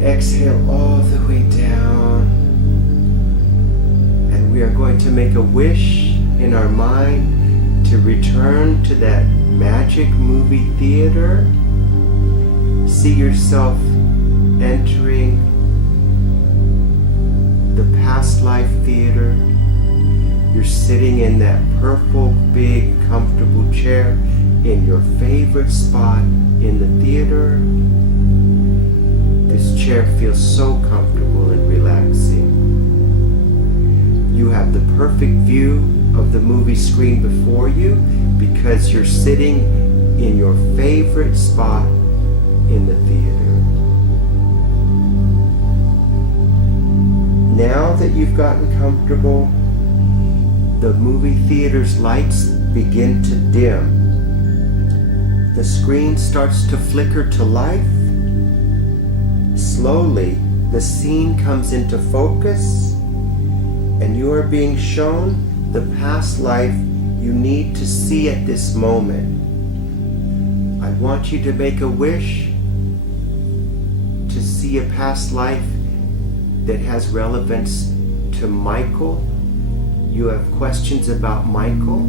And exhale all the way down. And we are going to make a wish in our mind to return to that magic movie theater. See yourself entering the past life theater. You're sitting in that purple, big, comfortable chair in your favorite spot in the theater. This chair feels so comfortable and relaxing. You have the perfect view of the movie screen before you because you're sitting in your favorite spot in the theater. Now that you've gotten comfortable, the movie theater's lights begin to dim. The screen starts to flicker to life. Slowly, the scene comes into focus, and you are being shown the past life you need to see at this moment. I want you to make a wish to see a past life that has relevance to Michael. You have questions about Michael.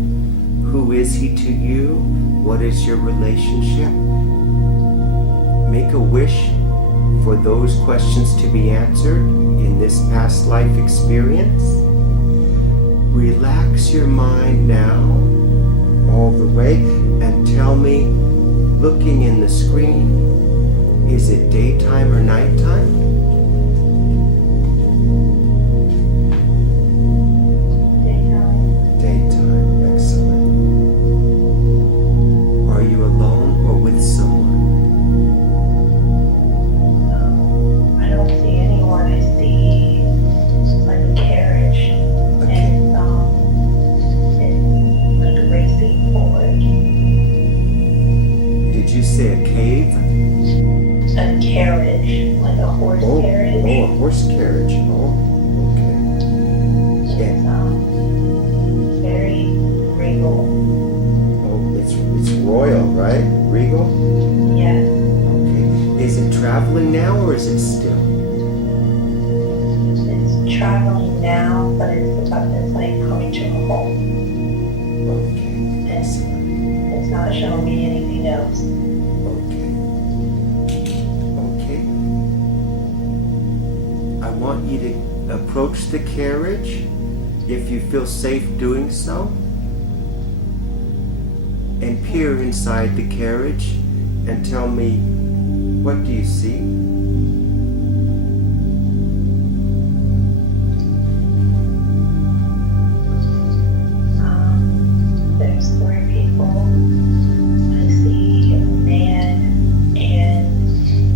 Who is he to you? What is your relationship? Make a wish for those questions to be answered in this past life experience. Relax your mind now all the way and tell me, looking in the screen, is it daytime or nighttime? Daytime, excellent. Are you alone or with someone? I don't see anyone. I see like a carriage and it's like racing forward. Did you say a cave? A carriage, like a horse carriage. Oh, a horse carriage. Oh, okay. It's very regal. Oh, it's royal, right? Regal? Yes. Okay. Is it traveling now or is it still? It's traveling now, but it's like coming to a halt. Okay. Excellent. It's not showing me anything else. Okay. I want you to approach the carriage if you feel safe doing so, and peer inside the carriage and tell me, what do you see? There's 3 people. I see a man, and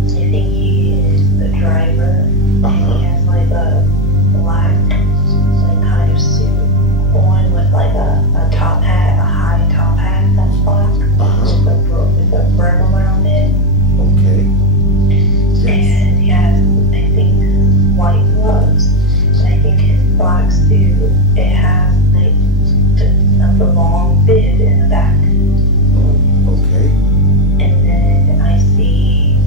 I think he is the driver. And he has like a black, like kind of suit on with like a top hat, a high top hat that's black, with a brim around it. Okay. Yes. And he has, I think, white gloves. And I think his black suit, it has like the long bib in the back. Okay. And then I see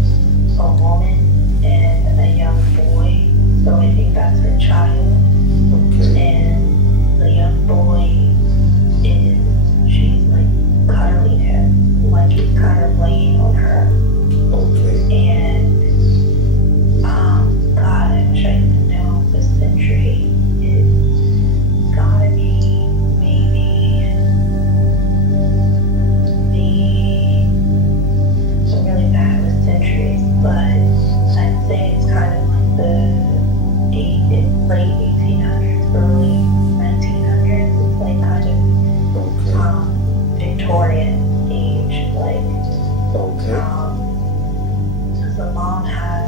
a woman and a young boy. So I think that's her child. Okay. And the young boy she's like cuddling him, like he's kind of laying on her. Okay. And God, I wish I didn't know the century. It's gotta be maybe I'm really bad with centuries, but I'd say it's kind of like the late 1800s, early 1900s. It's like kind of Victorian age, like. Okay. The mom has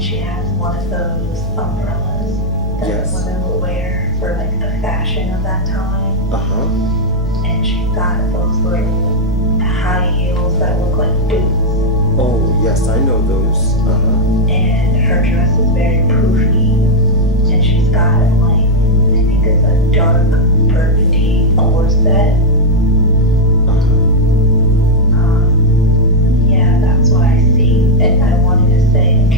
she has one of those umbrellas that Yes. women would wear for like the fashion of that time. And she's got those little high heels that look like boots. Oh, yes, I know those. And her dress is very poofy. And she's got I think it's a dark burgundy corset. Yeah, that's what I see. And I wanted to say the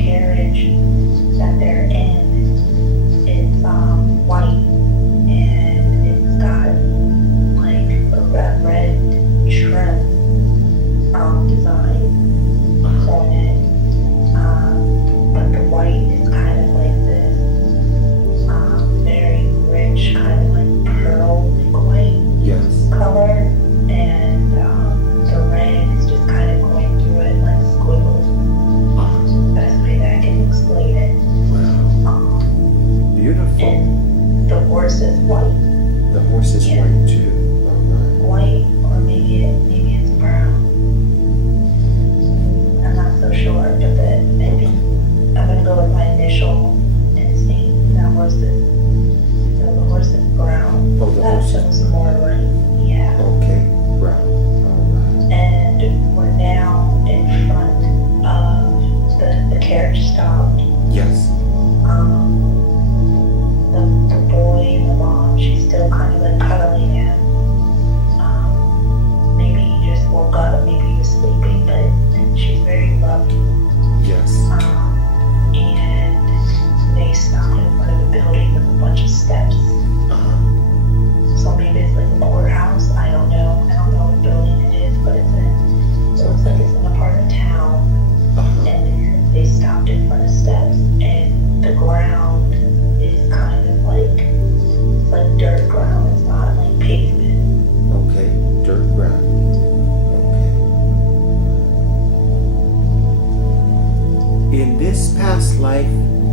In this past life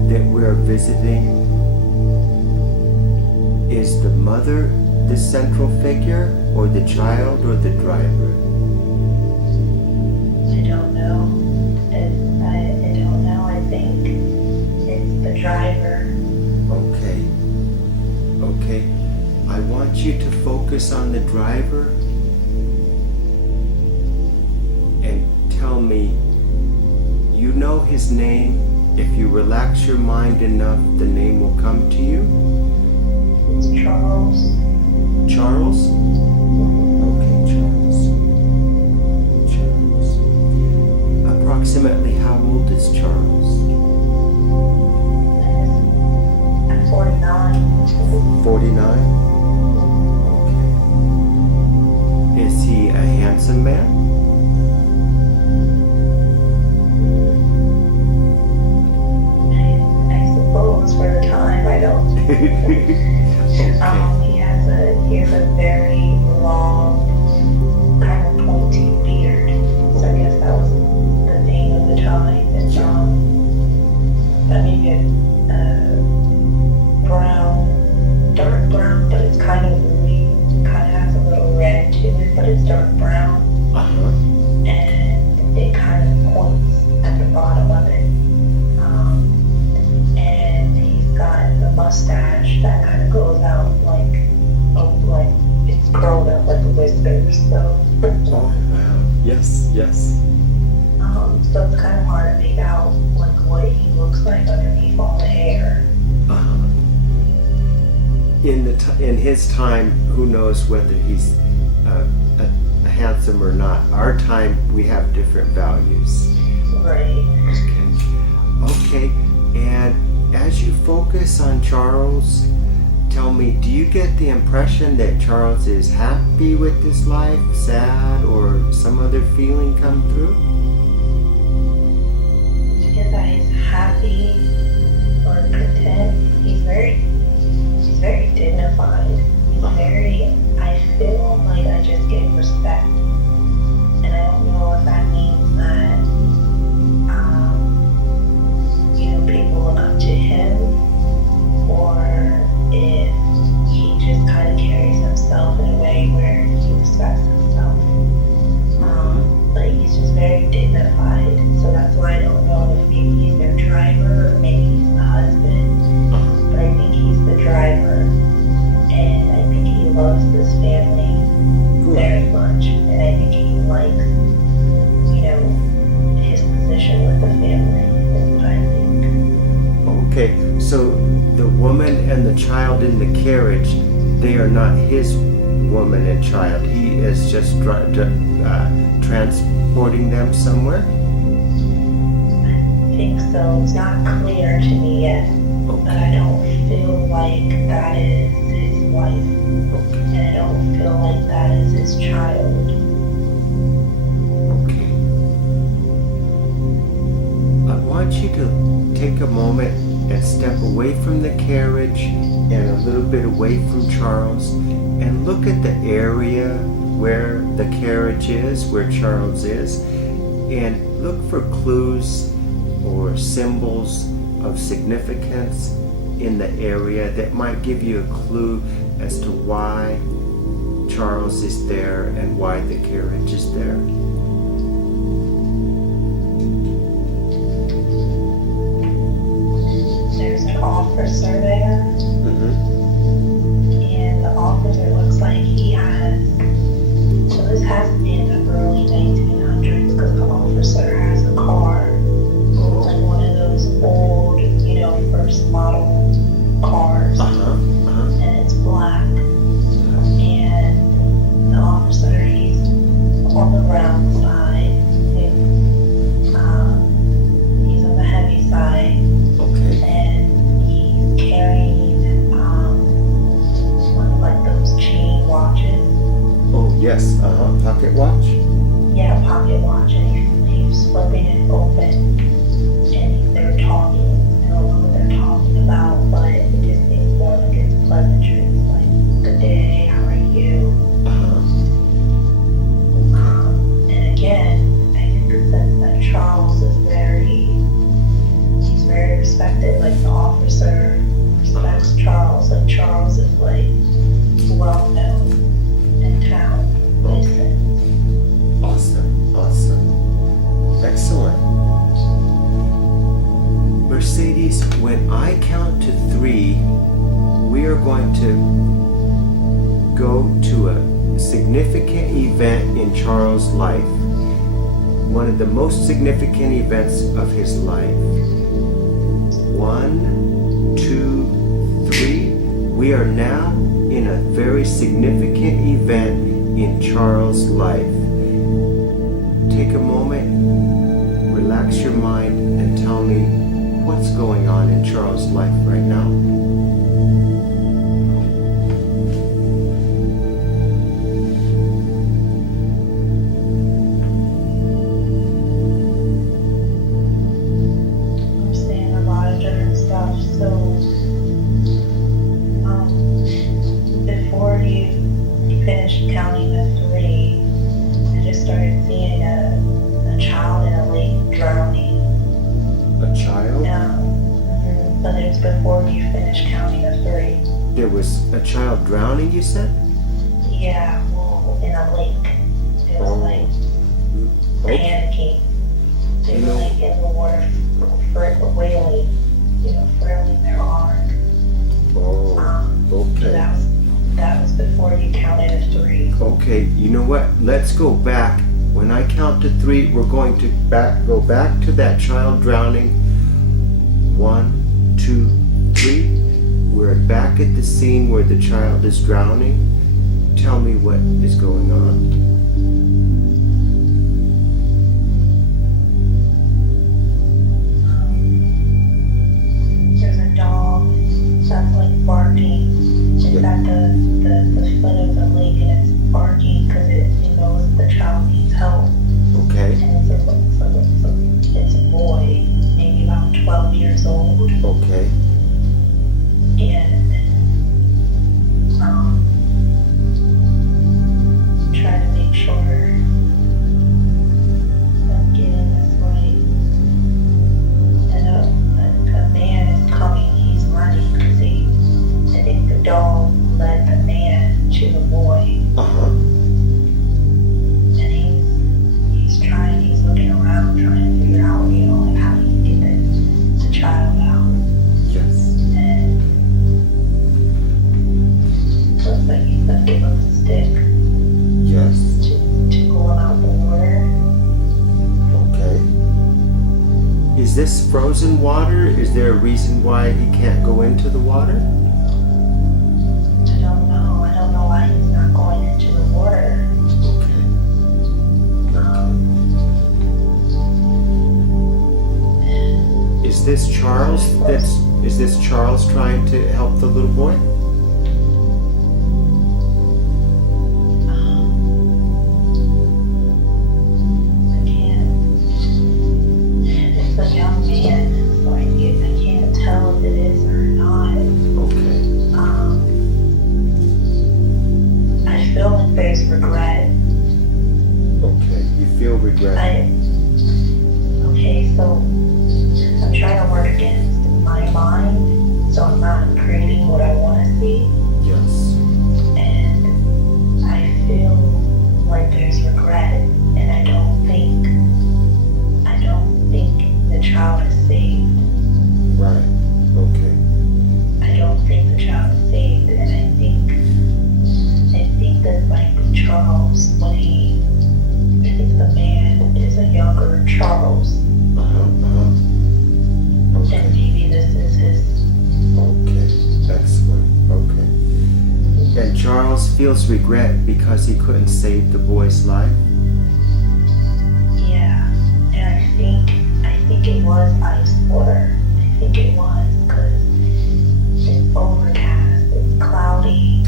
that we're visiting, is the mother the central figure, or the child, or the driver? I don't know. I don't know. I think it's the driver. Okay. Okay. I want you to focus on the driver and tell me, you know his name. If you relax your mind enough, the name will come to you. It's Charles. Charles? Okay, Charles. Charles. Approximately how old is Charles? I'm 49. 49? Okay. Is he a handsome man? I suppose for the time, I don't. Okay. He has a very long, kind of pointy beard. So I guess that was the thing of the time. It's brown, dark brown, but it's kind of really, kind of has a little red to it, but it's dark brown. Uh-huh. And it kind of points at the bottom of it. And he's got the mustache that kind of goes out like it's curled up like a whiskers. So, Oh, wow. Yes, yes. so it's kind of hard to make out like what he looks like underneath all the hair. Uh-huh. In his time, who knows whether he's handsome or not. Our time, we have different values. Right. Okay. And as you focus on Charles, tell me, do you get the impression that Charles is happy with his life, sad, or some other feeling come through? Because he's happy or content. He's very dignified. I feel like I just get respect. And I don't know if that means that, people look up to him, or if he just kind of carries himself in a way where he respects himself. But he's just very dignified. So that's why I don't know if maybe he's their driver or maybe he's the husband. But I think he's the driver. And I think he loves this family very much. And I think he likes, his position with the family. That's what I think. Okay, so the woman and the child in the carriage, they are not his woman and child. He is just transporting them somewhere? I think so. It's not clear to me yet. But I don't feel like that is his wife. Okay. And I don't feel like that is his child. Okay. I want you to take a moment and step away from the carriage and a little bit away from Charles and look at the area where the carriage is, where Charles is, and look for clues or symbols of significance in the area that might give you a clue as to why Charles is there and why the carriage is there. There's an officer there, Mm-hmm. and the officer looks like he has, so this has to be in the early 1900s because the officer has a car, like one of those old, first model cars, and it's black, and the officer, he's on the brown side, he's on the heavy side, Okay. and he's carrying When I count to 3, we are going to go to a significant event in Charles' life. One of the most significant events of his life. 1, 2, 3. We are now in a very significant event in Charles' life. Take a moment, relax your mind, and tell me what's going on in Charles' life right now. I'm seeing a lot of different stuff. So, before you finished counting the 3, I just started seeing a child in a lake drowning. A child? But it was before you finished counting the 3. There was a child drowning, you said? Yeah, well, in a lake. It was like panicking. They were like in the water, wailing, flailing their arms. Oh, okay. That was before you counted to 3. Okay, you know what? Let's go back. When I count to 3, we're going to go back to that child drowning. 1, 2, 3. We're back at the scene where the child is drowning. Tell me what is going on. There's a dog that's like barking. It's at the foot of the lake and it's barking because it knows the child needs help. Okay. And it's a boy, maybe about 12 years old. Okay. And trying to make sure I'm getting this right. And a man is coming. He's running because I think the dog led the man to the boy. Uh-huh. And he's looking around, trying to figure out, like how he can get the child out. Yes. And looks like he's gonna give him a stick Yes. to pull him out the water. Okay. Is this frozen water? Is there a reason why he can't go into the water? I don't know. I don't know why he's not going into the water. Okay. Is this Charles trying to help the little boy? I can't. It's a young man, so I can't tell if it is or not. Okay. I feel like there's regret. Okay. You feel regret. Okay, so I'm trying to work against my mind, so I'm not creating what I want to see. Yes. And I feel like there's regret, and I don't think the child is saved. Right. Okay. I don't think the child is saved, and I think that might be Charles I think the man is a younger Charles. Okay. And maybe this is his. Okay. Excellent. Okay. And Charles feels regret because he couldn't save the boy's life? Yeah. And I think it was ice water. I think it was because it's overcast, it's cloudy,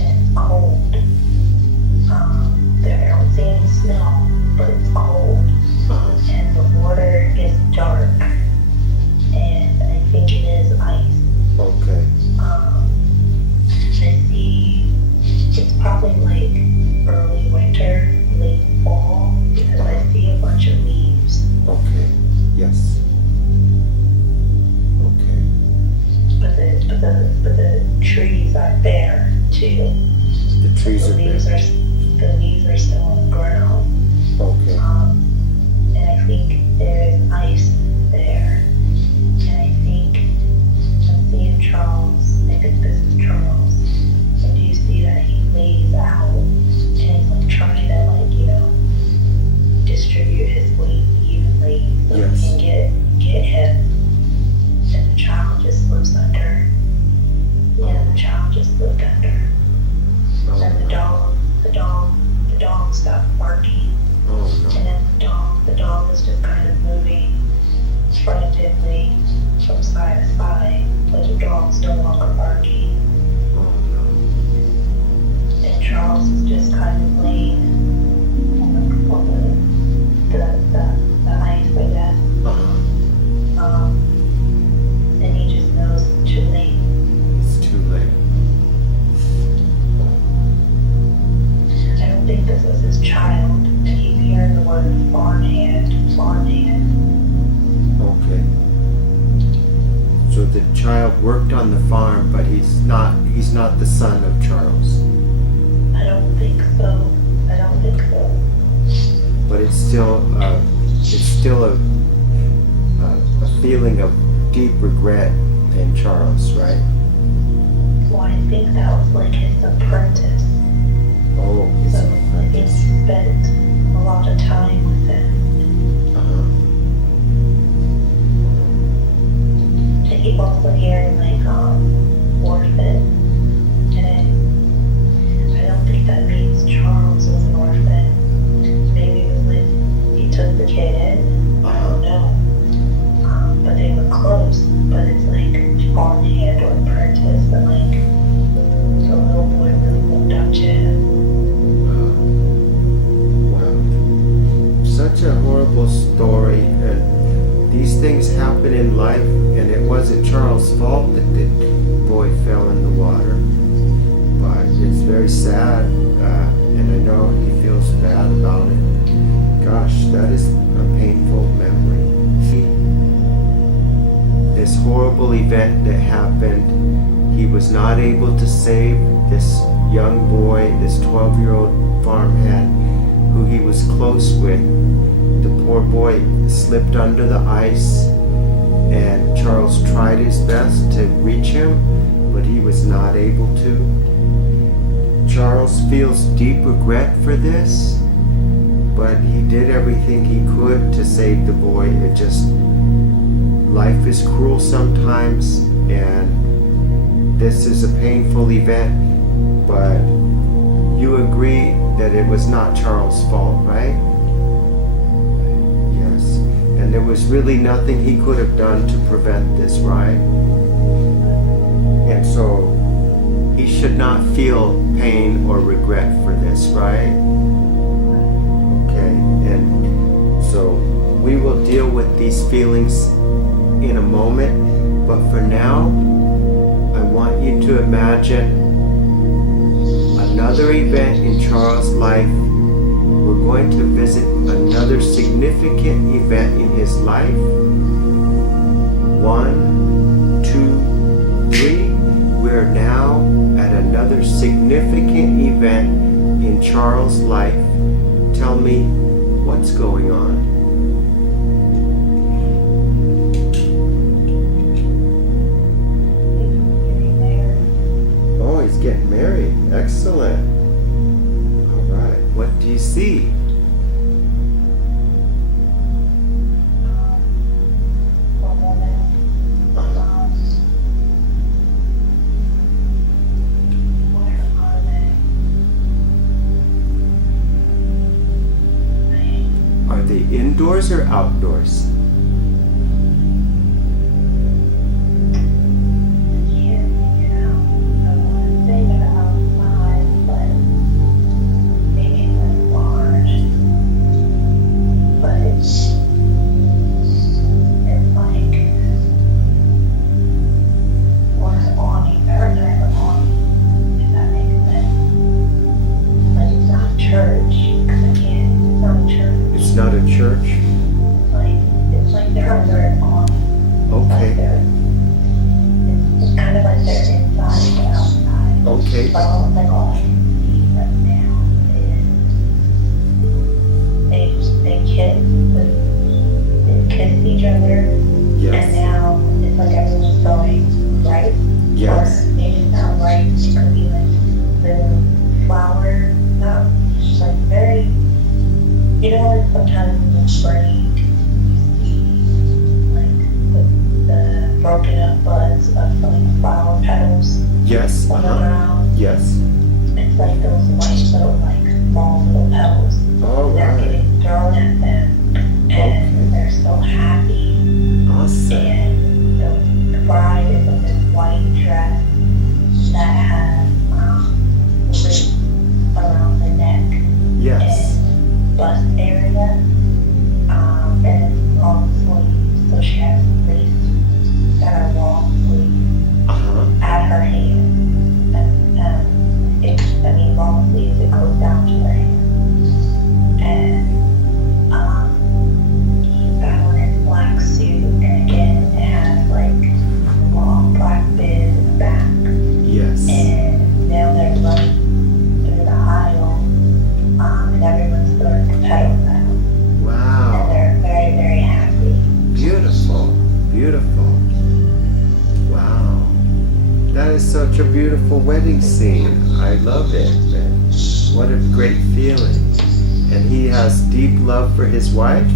and it's cold. There I don't see any snow, but it's cold. And the water is dark. And I think it is ice. Okay. I see it's probably like early winter, late fall, because I see a bunch of leaves. Okay. Yes. Okay. But the trees are bare too. The trees are there. The leaves are still on the ground. Okay. And I think there is ice there. And I think frantically from side to side, but the dog's no longer barking. Oh no. And Charles is just kind of laying on the ice, I guess. And he just knows it's too late. It's too late. I don't think this was his child. I keep hearing the word farmhand. Okay. So the child worked on the farm, but he's not the son of Charles. I don't think so. But it's still a feeling of deep regret in Charles, right? Well, I think that was like his apprentice. Oh, his So I think apprentice. he spent a lot of time with him. And he also hearing like orphan. And I don't think that means Charles was an orphan. Maybe it was when he took the kid in. I don't know. But they were close. But it's like farmhand or apprentice, and like the little boy really looked up to him. Wow. Such a horrible story, and these things happen in life, and it wasn't Charles' fault that the boy fell in the water. But it's very sad, and I know he feels bad about it. Gosh, that is a painful memory. This horrible event that happened, he was not able to save this young boy, this 12-year-old farmhand who he was close with. The poor boy slipped under the ice, and Charles tried his best to reach him, but he was not able to. Charles feels deep regret for this, but he did everything he could to save the boy. Life is cruel sometimes, and this is a painful event, but you agree that it was not Charles' fault, right? Yes. And there was really nothing he could have done to prevent this, right? And so he should not feel pain or regret for this, right? Okay. And so we will deal with these feelings in a moment, but for now, I want you to imagine another event in Charles' life. We're going to visit another significant event in his life. 1, 2, 3. We're now at another significant event in Charles' life. Tell me what's going on. He's getting married. Excellent. All right. What do you see? Where are they? Are they indoors or outdoors? Not a church? It's like they're under an awning. Okay. It's kind of like they're inside and outside. Okay. But all like all I can see right now is they kiss each other. Yes. And now it's like everyone's going right. Yes. Or maybe it's not right. It could be like the flower. It's like very. You know, like sometimes in the spring, you see like the broken up buds of like flower petals. Yes. On the ground. Yes. It's like those white little, like small little petals. All They're right. getting thrown at them, and they're so happy. Ah. beautiful. Wow. That is such a beautiful wedding scene. I love it, man. What a great feeling. And he has deep love for his wife?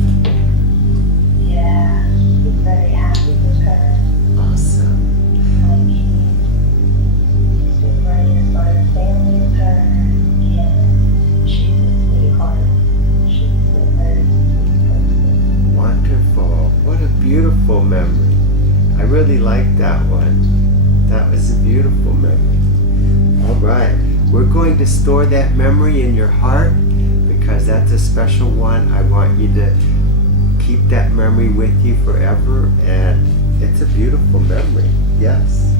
Yeah, he's very happy with her. Awesome. Like he's been ready to start a family with her, and she's a sweetheart. She's a very sweet person. Wonderful. What a beautiful memory. I really like that one. That was a beautiful memory. All right. We're going to store that memory in your heart because that's a special one. I want you to keep that memory with you forever, and it's a beautiful memory. Yes.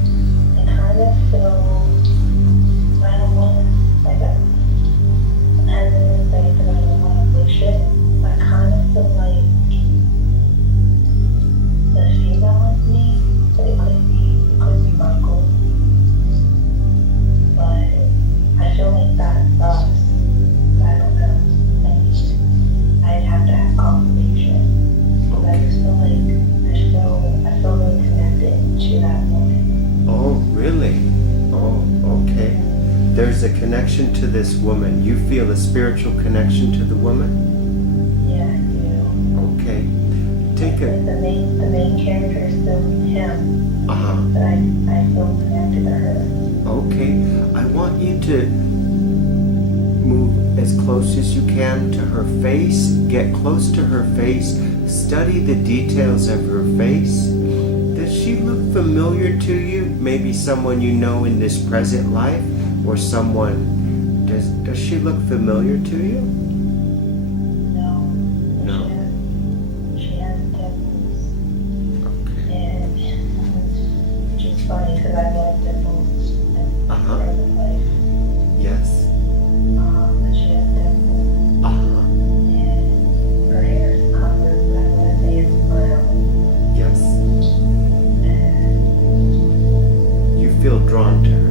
I kind of feel, I don't want to, like I'm hesitant to say it because I don't want to push it. I kind of feel like the female with me, but it could be Michael. But I feel like that's us. I don't know. I'd have to have confirmation. But I just feel like I feel really connected to that woman. Oh, really? Oh, okay. There's a connection to this woman. You feel a spiritual connection to the woman? Yeah, I do. Okay. Take Like a... the main character is still him, Uh-huh. but I feel connected to her. Okay. I want you to move as close as you can to her face. Get close to her face. Study the details of her face. Does she look familiar to you? Maybe someone you know in this present life, or someone... Does she look familiar to you? No. No. She has dimples. Okay. And which is funny because I love dimples in Uh-huh. present life. Yes. But she has dimples. Uh-huh. And her hair is colored, but I want to say it's brown. Yes. And You feel drawn to her.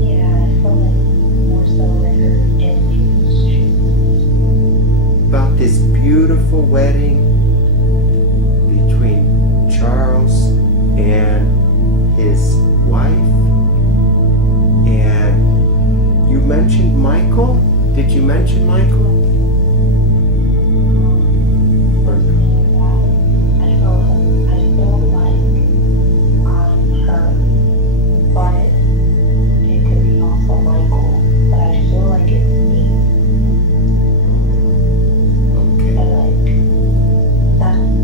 yeah, I feel like more so like her energy. About this beautiful wedding between Charles and his wife. And you mentioned Michael? Did you mention Michael? Or no? I feel like I'm her, but it could be also Michael. But I feel like it's me. Okay. But like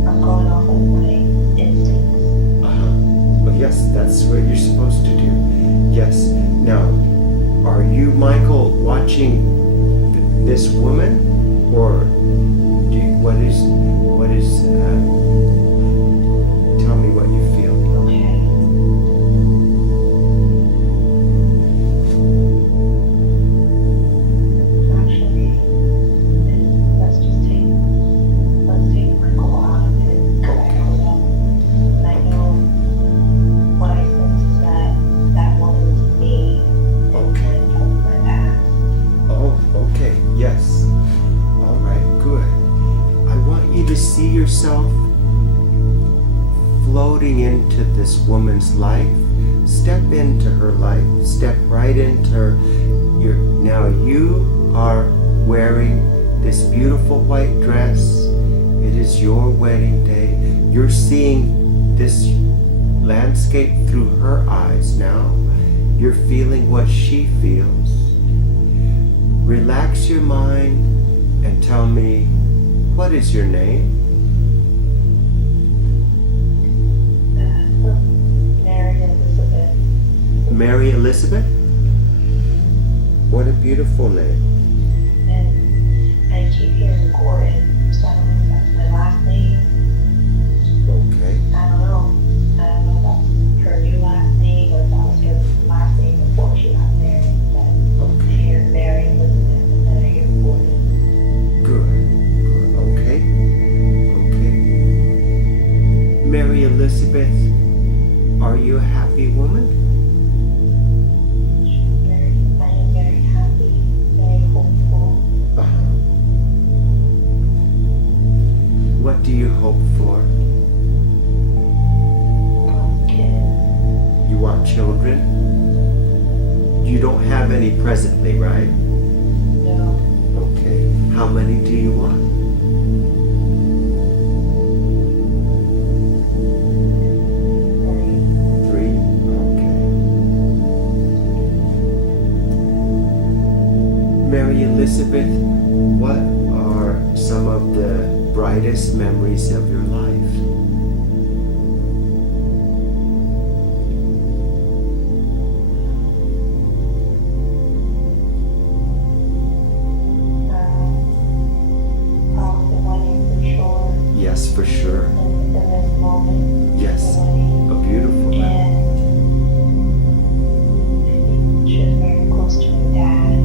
I'm going off of my instincts. Uh-huh. Well, yes, that's what you're supposed to do. Yes. Now, are you, Michael, watching this woman, or do you, what is? Tell me what you feel. Okay. Actually, let's take Michael out of it. I know that, and I know what I sense is that woman's me. Okay. And my past. Oh, okay. Yes. All right. Good. I want you to see yourself floating into this woman's life. Step into her life. Step right into her. Now you are wearing this beautiful white dress. It is your wedding day. You're seeing this landscape through her eyes now. You're feeling what she feels. Relax your mind and tell me, what is your name? Mary Elizabeth. Mary Elizabeth? What a beautiful name. And I keep hearing Gordon, so I don't know if that's my last name. Okay. I don't know if that's her new last name or if that was her last name before she got married. But I hear Mary Elizabeth and then I hear Gordon. Good. Okay. Mary Elizabeth, are you a happy woman? I am very happy, very hopeful. Uh-huh. What do you hope for? Elizabeth, what are some of the brightest memories of your life? Yes, for sure. Yes, a beautiful memory. She was very close to her dad,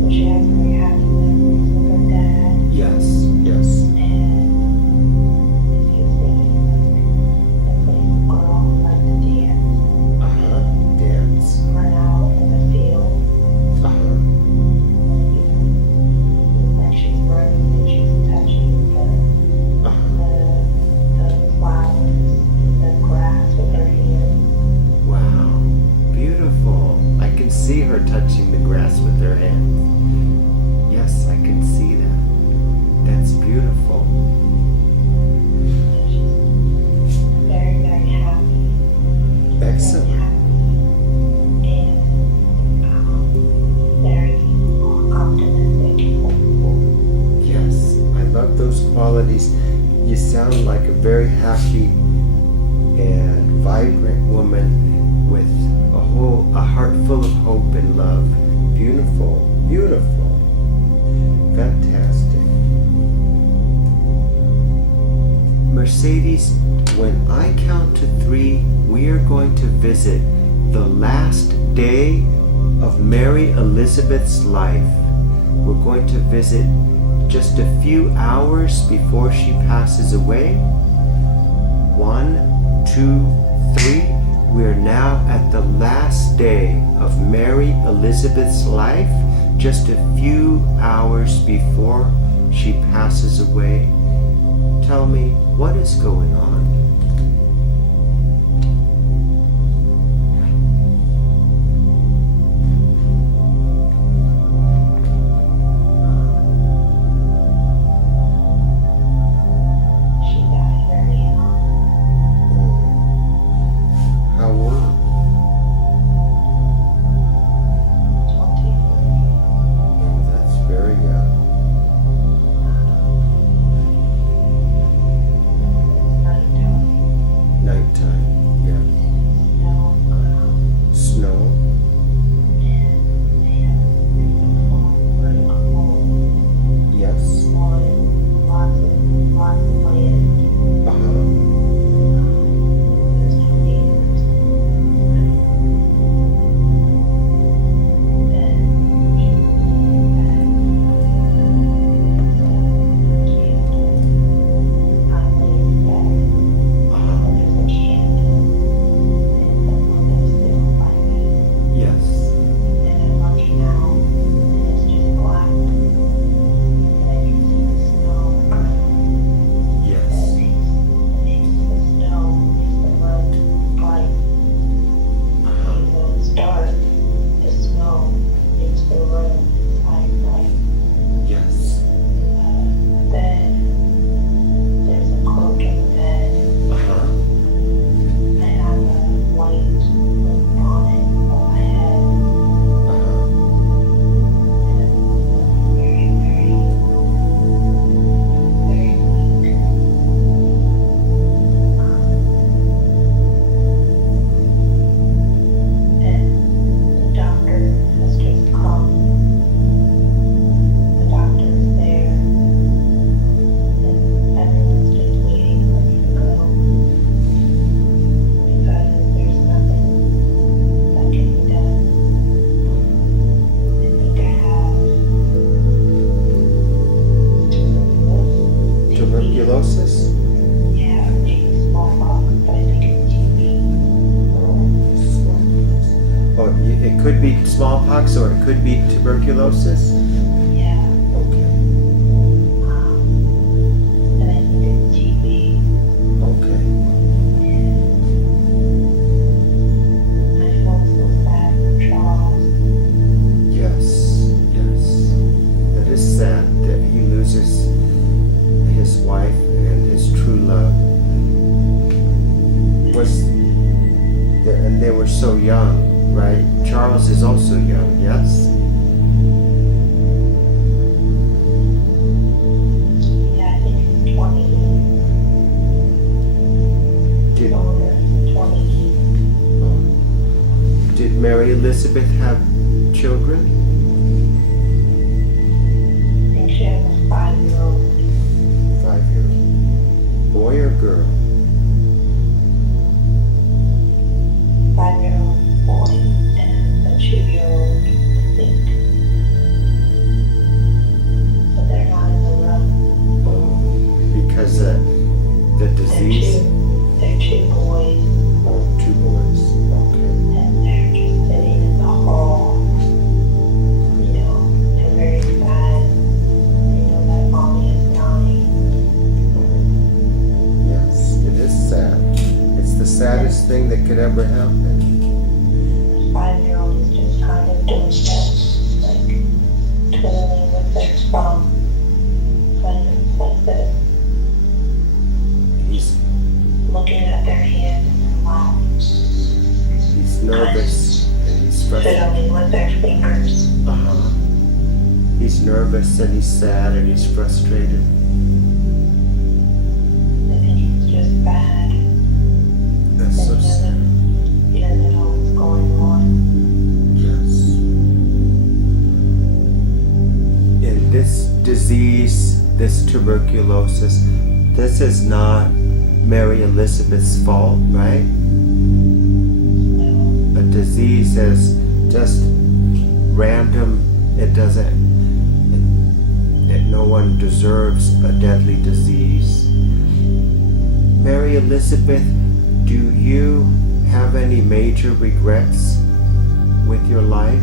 so she has very happy memories of her dad. Yes, yes. And if you think like the girl like to dance, Dance. run out in the field, like she's running and she's touching the flowers, the grass with her hands. Wow, beautiful. I can see her touching the grass with her hands. Yes, I can see that. That's beautiful. She's very, very happy. Excellent. Very happy. And very optimistic and hopeful. Yes, I love those qualities. You sound like a very happy and vibrant woman with a heart full of hope and love. Beautiful, beautiful. Fantastic. Mercedes, when I count to 3, we are going to visit the last day of Mary Elizabeth's life. We're going to visit just a few hours before she passes away. 1, 2, 3. We're now at the last day of Mary Elizabeth's life, just a few hours before she passes away. Tell me, what is going on? She died very young. How old? 23. Oh, that's very young. Nighttime. Nighttime, yeah. Snow on the ground. Snow. And they have a beautiful brick home Yes. on lots of land. There's no neighbors. Right? Then she was laying in bed. I'm laying in bed. And there's a candle. And the window's still by me. Yes. And I'm looking out, and it's just black. And I can see the snow on the ground. Yes. It makes the snow, makes the mud bright. And when it's dark, the snow makes the road bright. Yes. The bed, there's a cloak in the bed. I have a white bonnet on my head. And I'm very, very, very weak. And the doctor has just come. The doctor is there. And everyone's just waiting for me to go. Because there's nothing that can be done. I think I have tuberculosis. Tuberculosis? Yeah, maybe smallpox, but I think it's TB. Oh, smallpox. Oh, it could be smallpox or it could be tuberculosis? Yeah, Okay. and I think it's TB. Okay. And I feel so sad for Charles. Yes. Yes. That is sad that he loses his wife and his true love. And they were so young, right? Charles is also young, yes? Mary Elizabeth have children? I think she has a 5-year-old. 5-year-old. Boy or girl? 5-year-old boy and a 2-year-old, I think. But they're not in the room. Oh, because the disease? They're two boys. Oh, 2 boys. Okay. And they're just sitting in the hall. You know, they're very sad. They know that mommy is dying. Yes, it is sad. It's the saddest thing that could ever happen. The 5-year-old is just kind of doing this, like twiddling with their thumb. Kind of like this. He's Looking at their hand and their mouth. He's nervous and he's frustrated. Fiddling with their fingers. Uh-huh. He's nervous and he's sad and he's frustrated. I think he's just bad. That's so sad. He doesn't know what's going on. Yes. In this disease, this tuberculosis, this is not Mary Elizabeth's fault, right? No. A disease is just random. It doesn't, no one deserves a deadly disease. Mary Elizabeth, do you have any major regrets with your life?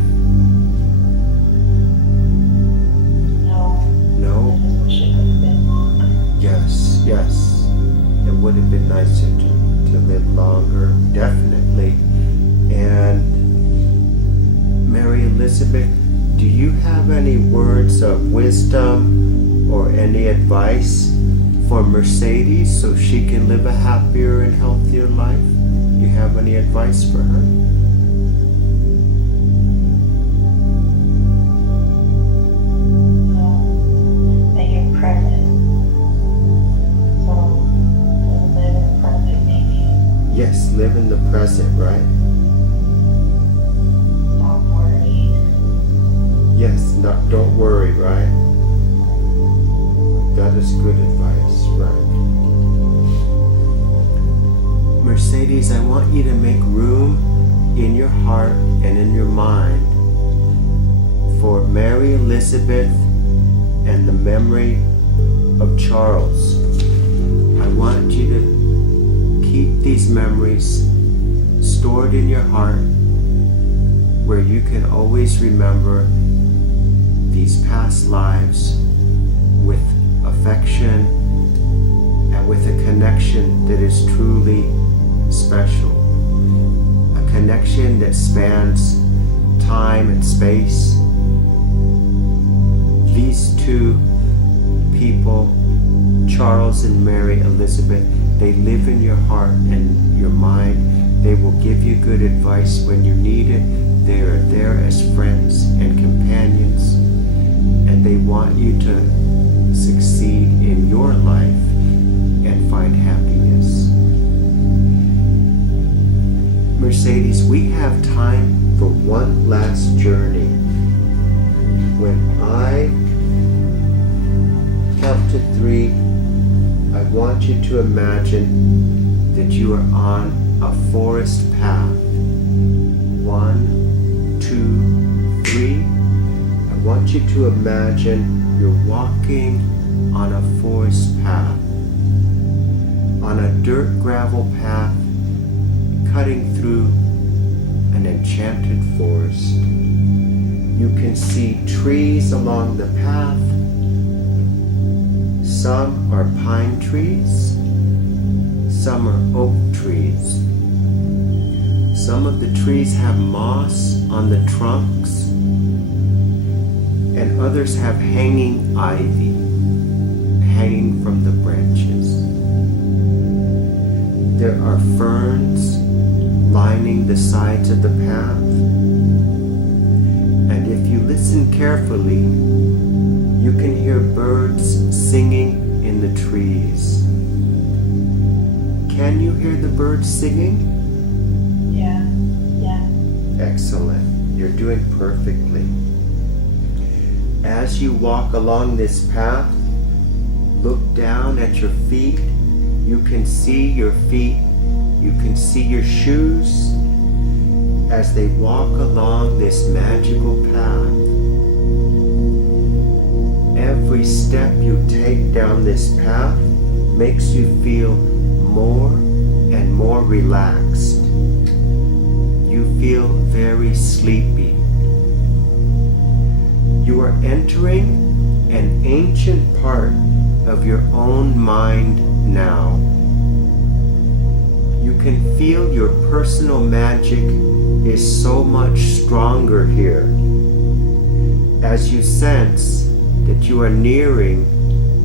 No. I No? just wish it could have been longer. Yes, yes. It would have been nicer to live longer, definitely. And Mary Elizabeth, do you have any words of wisdom or any advice for Mercedes so she can live a happier and healthier life? You have any advice for her? That you're present. So, live in the present maybe. Yes, live in the present, right? Stop worrying. Yes, don't worry, right? That is good advice, right? Mercedes, I want you to make room in your heart and in your mind for Mary Elizabeth and the memory of Charles. I want you to keep these memories stored in your heart where you can always remember these past lives with affection and with a connection that is truly special. A connection that spans time and space. These two people, Charles and Mary Elizabeth, they live in your heart and your mind. They will give you good advice when you need it. They are there as friends and companions, and they want you to succeed in your life and find happiness. Mercedes, we have time for one last journey. When I count to 3, I want you to imagine that you are on a forest path. 1, 2, 3. I want you to imagine you're walking on a forest path, on a dirt gravel path, cutting through an enchanted forest. You can see trees along the path. Some are pine trees, some are oak trees. Some of the trees have moss on the trunks, and others have hanging ivy, hanging from the branches. There are ferns lining the sides of the path, and if you listen carefully, you can hear birds singing in the trees. Can you hear the birds singing? Yeah. Excellent. You're doing perfectly. As you walk along this path, look down at your feet. You can see your feet. You can see your shoes as they walk along this magical path. Every step you take down this path makes you feel more and more relaxed. You feel very sleepy. You are entering an ancient part of your own mind now. You can feel your personal magic is so much stronger here as you sense that you are nearing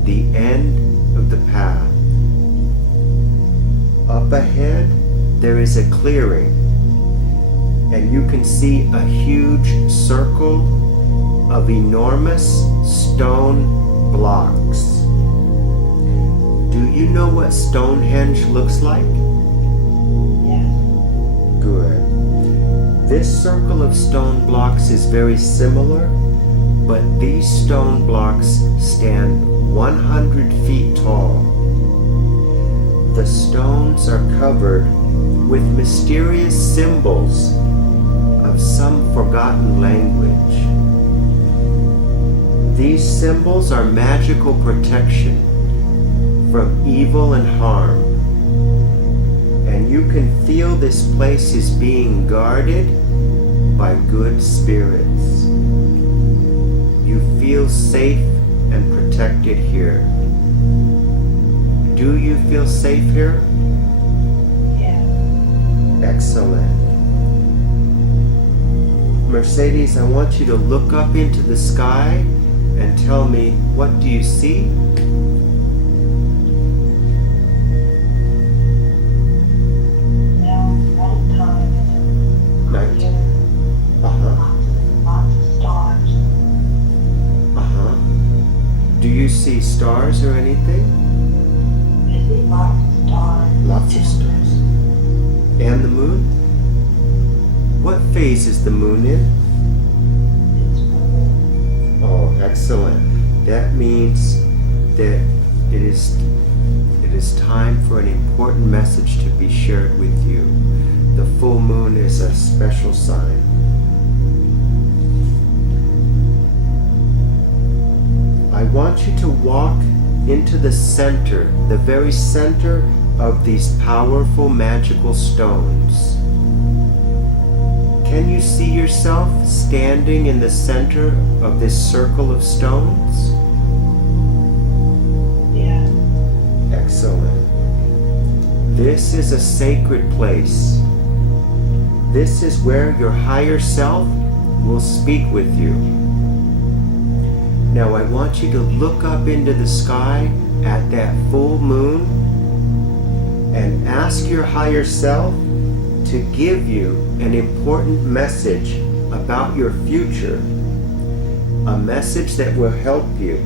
the end of the path. Up ahead, there is a clearing, and you can see a huge circle of enormous stone blocks. Do you know what Stonehenge looks like? Yes. Good. This circle of stone blocks is very similar, but these stone blocks stand 100 feet tall. The stones are covered with mysterious symbols of some forgotten language. These symbols are magical protection from evil and harm. And you can feel this place is being guarded by good spirits. You feel safe and protected here. Do you feel safe here? Yeah. Excellent. Mercedes, I want you to look up into the sky and tell me, what do you see? Now, nighttime. Night. Clear. Lots of stars. Do you see stars or anything? I see lots of stars. Lots of stars. And the moon? What phase is the moon in? It's full. Oh, excellent. That means that it is time for an important message to be shared with you. The full moon is a special sign. I want you to walk into the center, the very center of these powerful magical stones. Can you see yourself standing in the center of this circle of stones? Yeah. Excellent. This is a sacred place. This is where your higher self will speak with you. Now I want you to look up into the sky at that full moon and ask your higher self to give you an important message about your future, a message that will help you.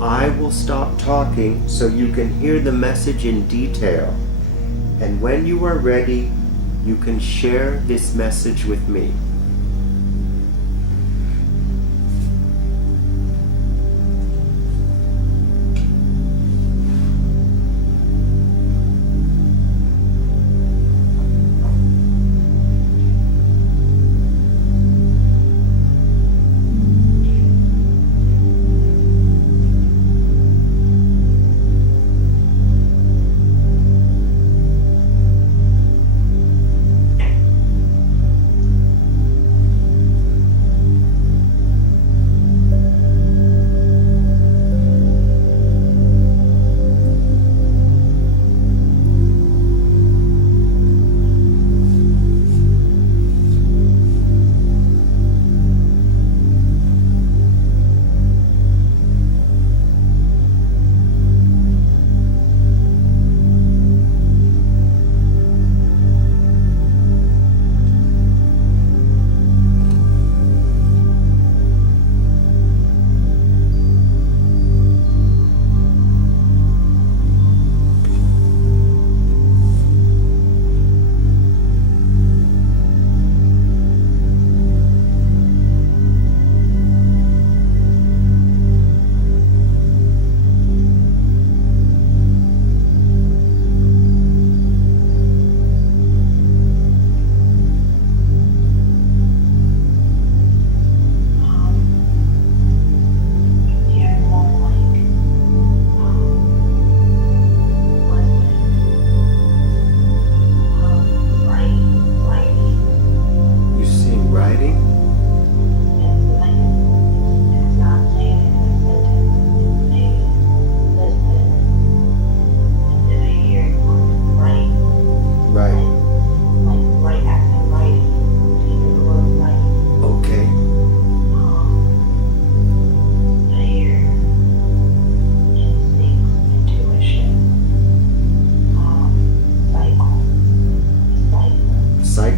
I will stop talking so you can hear the message in detail, and when you are ready, you can share this message with me.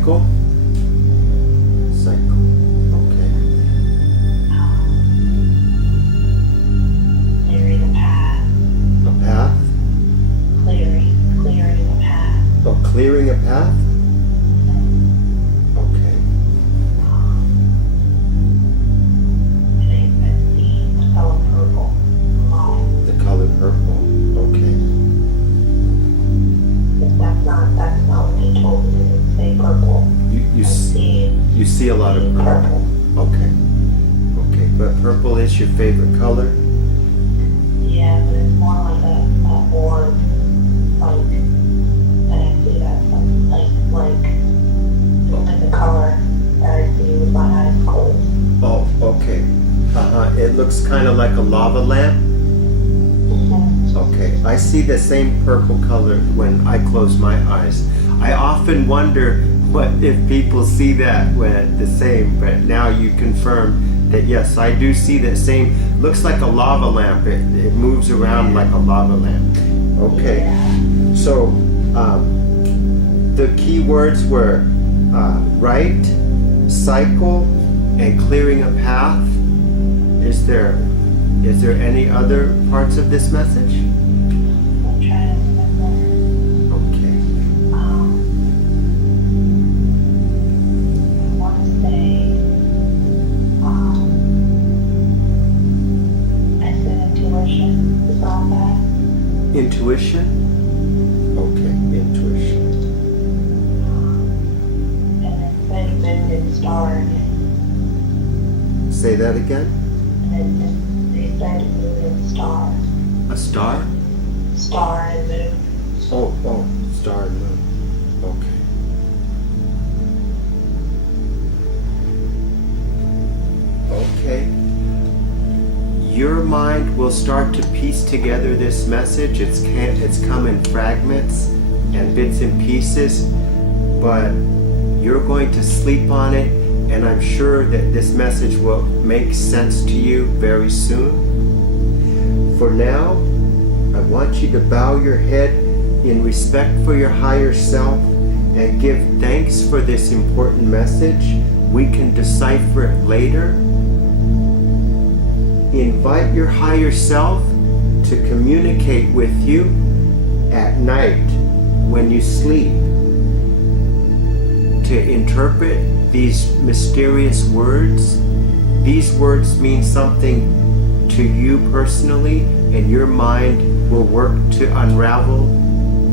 cycle? Cycle. Okay. Clearing a path. A path? Clearing a path. Oh, clearing a path? Okay. And I see the color purple a lot. The color purple. Okay. But that's not what he told me. It didn't say purple. You see a lot of purple. Okay. Okay, but purple is your favorite color? Yeah, but it's more like a orb. Like, and I see that like the color that I see with my eyes closed. Oh, okay. It looks kind of like a lava lamp. Okay, I see the same purple color when I close my eyes. I often wonder what if people see that when the same, but now you confirm that yes, I do see that same. Looks like a lava lamp. It moves around like a lava lamp. Okay, so the key words were right, cycle, and clearing a path. Is there any other parts of this message? I'm trying to remember. Okay. I want to say, I said intuition about that. Intuition? Okay, intuition. And it said moon and star again. Say that again? And then they said moon and star. A star? Star and moon. Oh, star and moon. Okay. Okay. Your mind will start to piece together this message. It's come in fragments and bits and pieces, but you're going to sleep on it, and I'm sure that this message will make sense to you very soon. For now, I want you to bow your head in respect for your higher self and give thanks for this important message. We can decipher it later. Invite your higher self to communicate with you at night when you sleep, to interpret these mysterious words. These words mean something to you personally, and your mind will work to unravel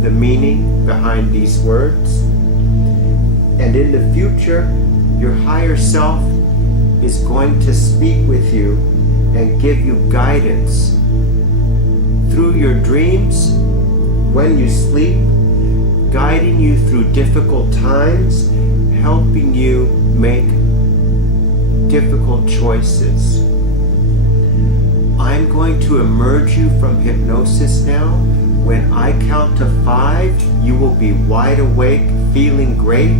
the meaning behind these words. And in the future, your higher self is going to speak with you and give you guidance through your dreams when you sleep, guiding you through difficult times, helping you make difficult choices. I'm going to emerge you from hypnosis now. When I count to 5, you will be wide awake, feeling great.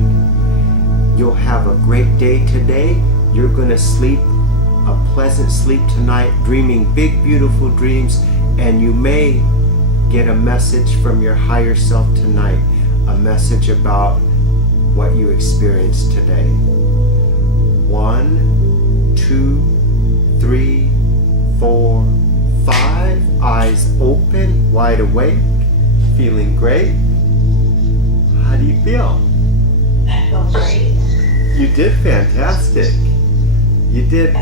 You'll have a great day today. You're going to sleep a pleasant sleep tonight, dreaming big, beautiful dreams, and you may get a message from your higher self tonight, a message about what you experienced today. 1, 2, 3, 4, 5. Eyes open, wide awake, feeling great. How do you feel? I feel great. You did fantastic. You did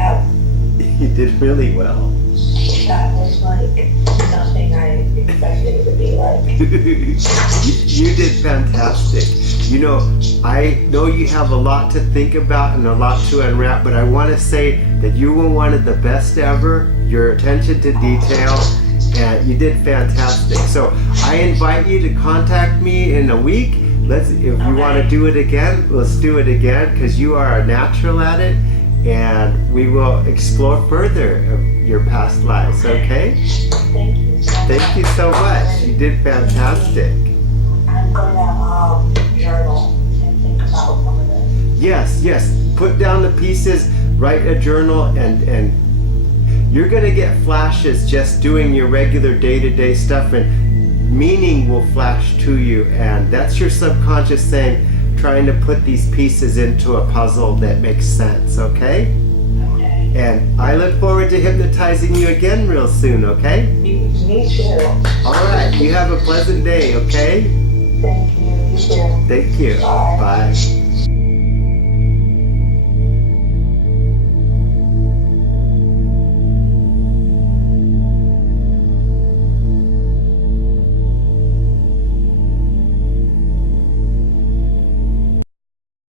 really well. That was like nothing I expected it to be like. You did fantastic. You know, I know you have a lot to think about and a lot to unwrap, but I want to say that you were one of the best ever. Your attention to detail, and you did fantastic. So I invite you to contact me in a week. If you want to do it again, let's do it again, because you are a natural at it, and we will explore further of your past lives, okay? Thank you so much. Thank you so much. You did fantastic. I'm going to journal and think about some of this. Yes. Put down the pieces, write a journal, and you're going to get flashes just doing your regular day-to-day stuff, and meaning will flash to you, and that's your subconscious saying, trying to put these pieces into a puzzle that makes sense, okay? Okay. And I look forward to hypnotizing you again real soon, okay? Me too. All right, you have a pleasant day, okay? Thank you. You too. Thank you. Bye. Bye.